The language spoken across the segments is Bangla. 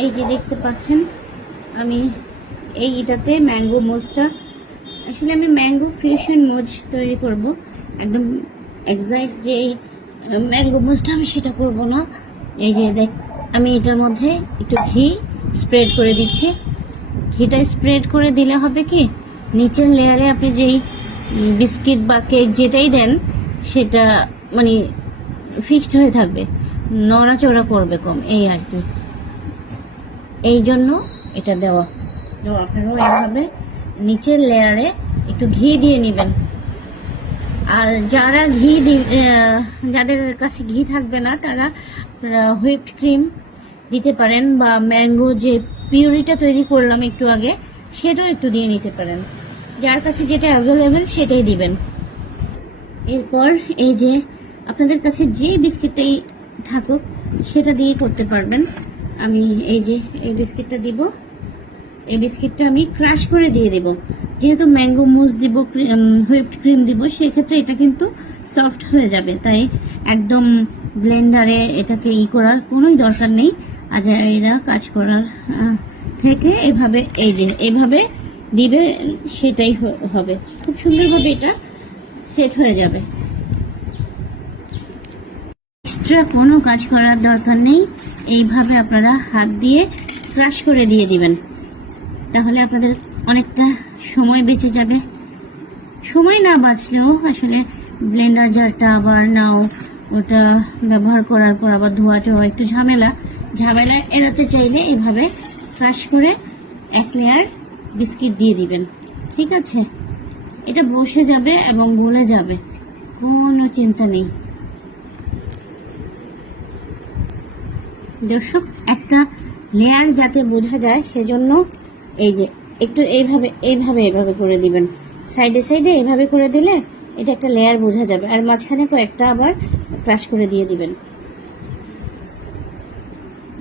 এই যে দেখতে পাচ্ছেন আমি এইটাতে ম্যাঙ্গো মোজটা, আসলে আমি ম্যাঙ্গো ফিউশন মোজ তৈরি করব, একদম এক্সাক্ট যে ম্যাঙ্গো মোজটা আমি সেটা করব না। এই যে দেখ, আমি এটার মধ্যে একটু ঘি স্প্রেড করে দিচ্ছি। ঘিটা স্প্রেড করে দিলে হবে কি, নিচের লেয়ারে আপনি যেই বিস্কিট বা কেক যেটাই দেন সেটা মানে ফিক্সড হয়ে থাকবে, নড়াচড়া করবে কম, এই আর কি। এই জন্য এটা দেওয়া। আপনারাও এইভাবে নিচের লেয়ারে একটু ঘি দিয়ে নেবেন। আর যারা যাদের কাছে ঘি থাকবে না তারা হুইপড ক্রিম দিতে পারেন, বা ম্যাঙ্গো যে পিউরিটা তৈরি করলাম একটু আগে সেটাও একটু দিয়ে নিতে পারেন। যার কাছে যেটা অ্যাভেলেবেল সেটাই দিবেন। এরপর এই যে আপনাদের কাছে যে বিস্কিটটাই থাকুক সেটা দিয়ে করতে পারবেন। আমি এই যে এই বিস্কিটটা দিব, এই বিস্কিটটা আমি ক্রাশ করে দিয়ে দেব। যেহেতু ম্যাঙ্গো মুজ দিব, হুইপড ক্রিম দিব, সেক্ষেত্রে এটা কিন্তু সফট হয়ে যাবে, তাই একদম ব্লেন্ডারে এটাকে করার কোনোই দরকার নেই। আজ এরা কাজ করার থেকে এভাবে এই যে এভাবে দিবে, সেটাই হবে, খুব সুন্দরভাবে এটা সেট হয়ে যাবে। এক্সট্রা কোনো কাজ করার দরকার নেই, এইভাবে আপনারা হাত দিয়ে ক্রাশ করে দিয়ে দিবেন, তাহলে আপনাদের অনেকটা সময় বেঁচে যাবে। সময় না বাঁচলেও আসলে ব্লেন্ডার জারটা আবার নাও, ওটা ব্যবহার করার পর আবার ধোয়াটা একটু ঝামেলা এড়াতে চাইলে এভাবে ক্রাশ করে এক লেয়ার বিস্কিট দিয়ে দিবেন। ঠিক আছে, এটা বসে যাবে এবং গলে যাবে, কোনো চিন্তা নেই। দর্শক, একটা লেয়ার যাতে বোঝা যায় সেজন্য এই যে একটু এইভাবে করে দিবেন, সাইডে সাইডে এইভাবে করে দিলে এটা একটা লেয়ার বোঝা যাবে, আর মাঝখানে কয়েকটা আবার ক্রাশ করে দিয়ে দিবেন।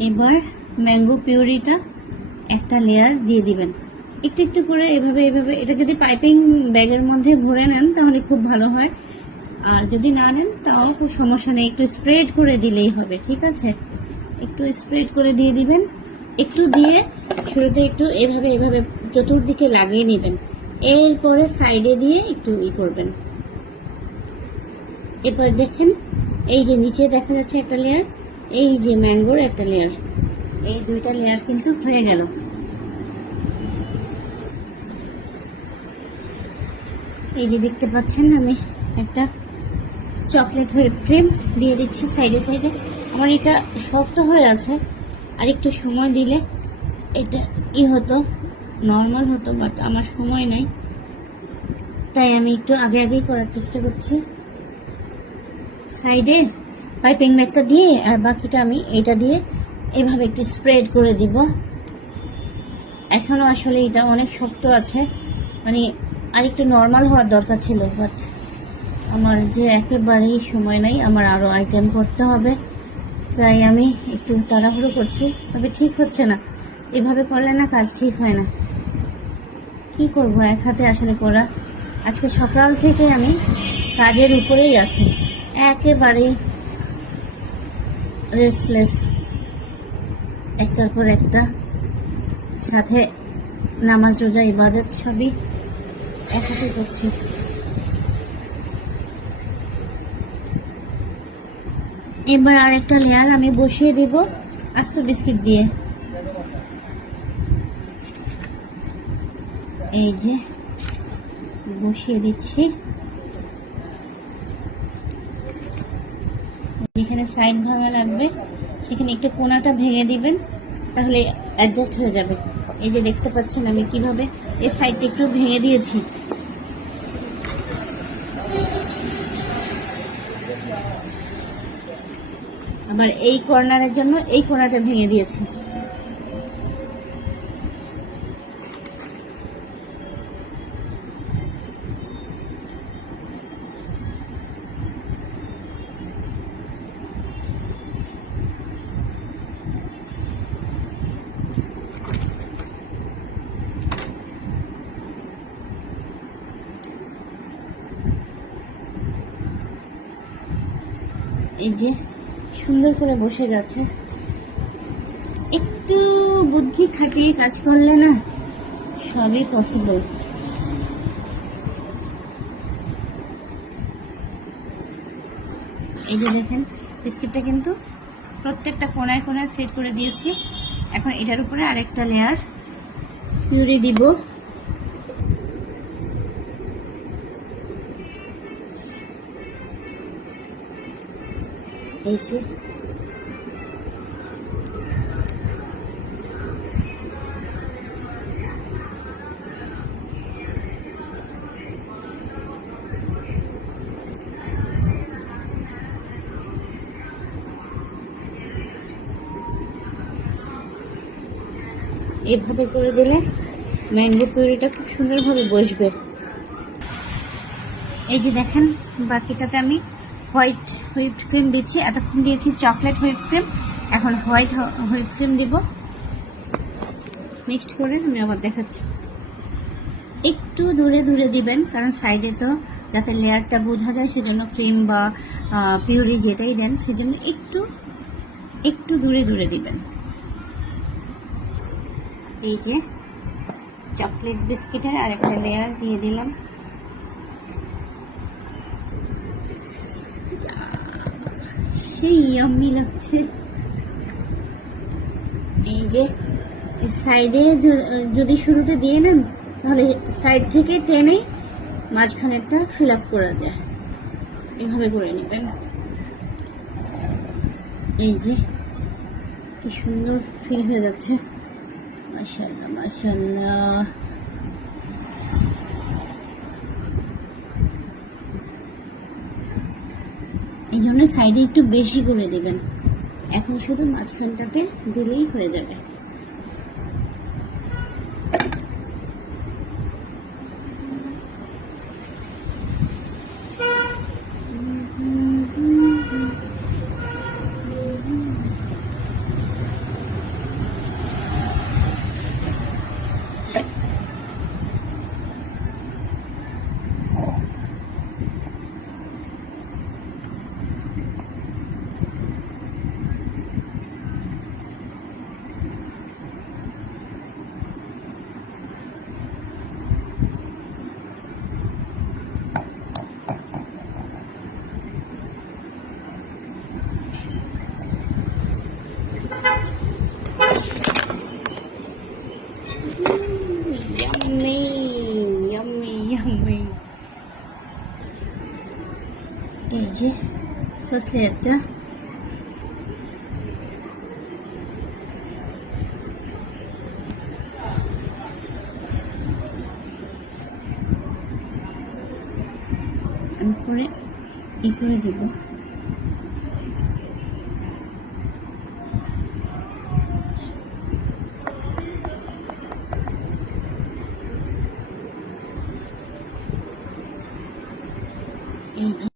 এবার ম্যাঙ্গো পিউরিটা একটা লেয়ার দিয়ে দিবেন, একটু একটু করে এভাবে। এটা যদি পাইপিং ব্যাগের মধ্যে ভরে নেন তাহলে খুব ভালো হয়, আর যদি না নেন তাও খুব সমস্যা নেই, একটু স্প্রেড করে দিলেই হবে। ঠিক আছে, একটু স্প্রেড করে দিয়ে দিবেন, একটু দিয়ে শুরুতে একটু এভাবে চতুর্দিকে লাগিয়ে নেবেন, এরপরে সাইডে দিয়ে একটু করবেন। এবার দেখেন এই যে নিচে দেখা যাচ্ছে একটা লেয়ার, এই যে ম্যাঙ্গোর একটা লেয়ার, এই দুইটা লেয়ার কিন্তু হয়ে গেল। এই যে দেখতে পাচ্ছেন আমি একটা চকলেট হুইপ ক্রিম দিয়ে দিচ্ছি সাইডে সাইডে। আমার এটা শক্ত হয়ে আছে, আর একটু সময় দিলে এটা হতো, নর্মাল হতো, বাট আমার সময় নাই, তাই আমি একটু আগেই করার চেষ্টা করছি। সাইডে পাইপিং ব্যাগটা দিয়ে আর বাকিটা আমি এটা দিয়ে এভাবে একটু স্প্রেড করে দিব। এখনো আসলে এটা অনেক শক্ত আছে, মানে আর একটু নর্মাল হওয়ার দরকার ছিল, বাট আমার যে একেবারেই সময় নাই, আমার আরো আইটেম করতে হবে, তাই আমি একটু তাড়াহুড়ো করছি। তবে ঠিক হচ্ছে না, এভাবে করলে না কাজ ঠিক হয় না। কি করব, এক হাতে আসলে করা। আজকে সকাল থেকে আমি কাজের উপরেই আছি, একেবারেই রেস্টলেস, একটার পর একটা, সাথে নামাজ রোজা ইবাদত সবই এক হাতে করছি। এবার আর একটা লেয়ার আমি বসিয়ে দেব আস্ত বিস্কিট দিয়ে। এই যে বসিয়ে দিচ্ছি, যেখানে সাইড ভাঙা লাগবে সেখানে একটু কোনাটা ভেঙে দিবেন, তাহলে অ্যাডজাস্ট হয়ে যাবে। এই যে দেখতে পাচ্ছেন আমি কিভাবে এই সাইডটা একটু ভেঙে দিয়েছি। আবার এই কর্নারের জন্য এই কোনাটা ভেঙে দিয়েছি। এই যে সুন্দর করে বসে গেছে, একটু বুদ্ধি খাটিয়ে কাজ করলে না সবই পসিবল। এই যে দেখেন বিস্কিটটা কিন্তু প্রত্যেকটা কোনায় কোনায় সেট করে দিয়েছি। এখন এটার উপরে আরেকটা লেয়ার পিউরি দিব। এই যে এভাবে করে দিলে ম্যাঙ্গো পিউরিটা খুব সুন্দরভাবে বসবে। এই যে দেখেন বাকিটাতে আমি হোয়াইট হুইপড ক্রিম দিচ্ছি। এতক্ষণ দিয়েছি চকলেট হুইপড ক্রিম, এখন হোয়াইট হুইপড ক্রিম দিব। মিক্সড করে আমি আবার দেখাচ্ছি। একটু দূরে দূরে দিবেন, কারণ সাইডে তো যাতে লেয়ারটা বোঝা যায় সেজন্য ক্রিম বা পিউরি যেটাই দেন সেজন্য একটু দূরে দূরে দিবেন। এই যে চকলেট বিস্কিটের আরেকটা লেয়ার দিয়ে দিলাম। সেই ইয়াম্মি লাগছে। এই যে সাইডে যদি শুরুতে দিয়ে নেন তাহলে সাইড থেকে টেনে মাঝখানেরটা ফিল আপ করা যায়। এভাবে করে নেবেন। এই যে কি সুন্দর ফিল হয়ে যাচ্ছে, মাশাআল্লাহ মাশাআল্লাহ। এই জন্য সাইডে একটু বেশি করে দিবেন। এখন শুধু মাঝখানটাতে দিলেই হয়ে যাবে। এই যে ফার্স্ট লেয়ারটা আমি করে করে দিব। এই যে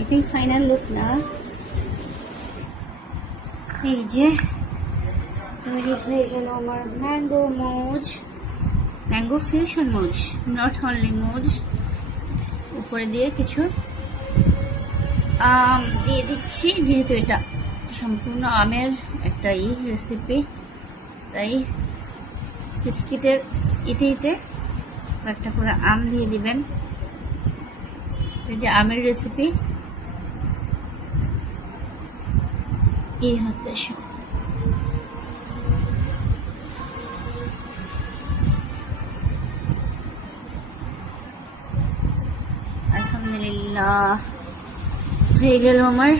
এটাই ফাইনাল লুক না। এই যে তৈরি হয়ে গেল আমার mango mousse, mango fusion mousse, not only mousse. উপরে দিয়ে কিছু আম দিয়ে দিচ্ছি, যেহেতু এটা সম্পূর্ণ আমের একটা রেসিপি, তাই বিস্কিটের ইতে একটা করে আম দিয়ে দিবেন। এই যে আমের রেসিপি এই হচ্ছে। আলহামদুলিল্লাহ হয়ে গেল আমার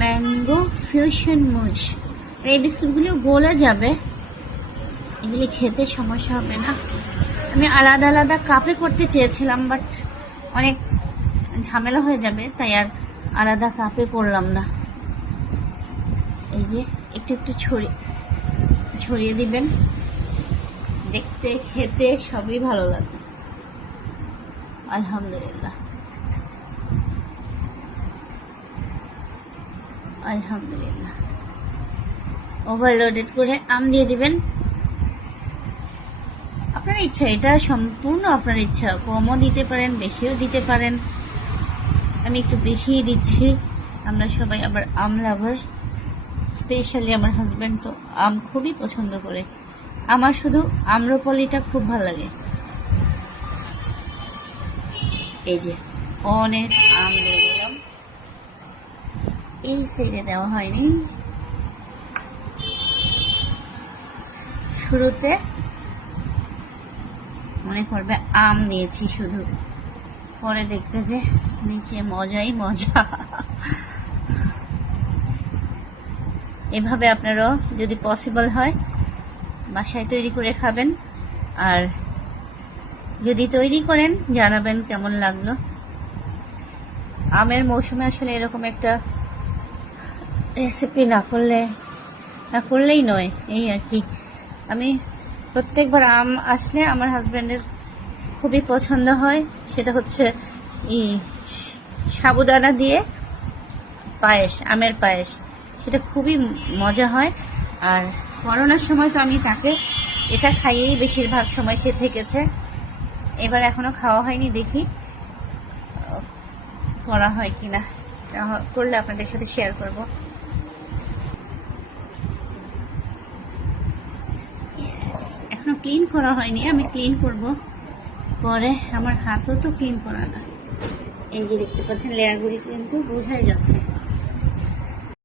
ম্যাঙ্গো ফিউশন মুজ। এই বিস্কুটগুলো গলে যাবে, এগুলি খেতে সমস্যা হবে না। আমি আলাদা আলাদা কাপে করতে চেয়েছিলাম, বাট অনেক ঝামেলা হয়ে যাবে, তাই আর আলাদা কাপে করলাম না। এই যে একটু একটু ছড়িয়ে দিবেন, দেখতে খেতে সবই ভালো লাগবে। আলহামদুলিল্লাহ আলহামদুলিল্লাহ। ওভারলোডেড করে আম দিয়ে দিবেন। আপনার ইচ্ছা, এটা সম্পূর্ণ আপনার ইচ্ছা, কমও দিতে পারেন, বেশিও দিতে পারেন। আমি একটু বেশিই দিচ্ছি, আমরা সবাই আবার আম লাভার, স্পেশালি আমার হাজব্যান্ড তো আম খুবই পছন্দ করে। আমার শুধু আম্রপলিটা খুব ভালো লাগে। এই যে অনেক আম দিয়ে দিলাম, এই সাইডে দেওয়া হয়নি। শুরুতে মনে করবে আম নিয়েছি শুধু, পরে দেখবে যে নিচে মজাই মজা। এভাবে আপনারাও যদি পসিবল হয় বাসায় তৈরি করে খাবেন, আর যদি তৈরি করেন জানাবেন কেমন লাগলো। আমের মৌসুমে আসলে এরকম একটা রেসিপি না করলেই নয়, এই আর কি। আমি প্রত্যেকবার আম আসলে আমার হাজব্যান্ডের খুবই পছন্দ হয়, সেটা হচ্ছে সাবুদানা দিয়ে পায়েস, আমের পায়েস, সেটা খুবই মজা হয়। আর করোনার সময় তো আমি তাকে এটা খাইয়েই বেশিরভাগ সময় সে থেকেছে। এবার এখনো খাওয়া হয়নি, দেখি করা হয় কিনা, করলে আপনাদের সাথে শেয়ার করব। এখনো ক্লিন করা হয়নি, আমি ক্লিন করব পরে। আমার হাতও তো ক্লিন করা না, এই যে দেখতে পাচ্ছেন লেয়ারগুলি কিন্তু বোঝাই যাচ্ছে।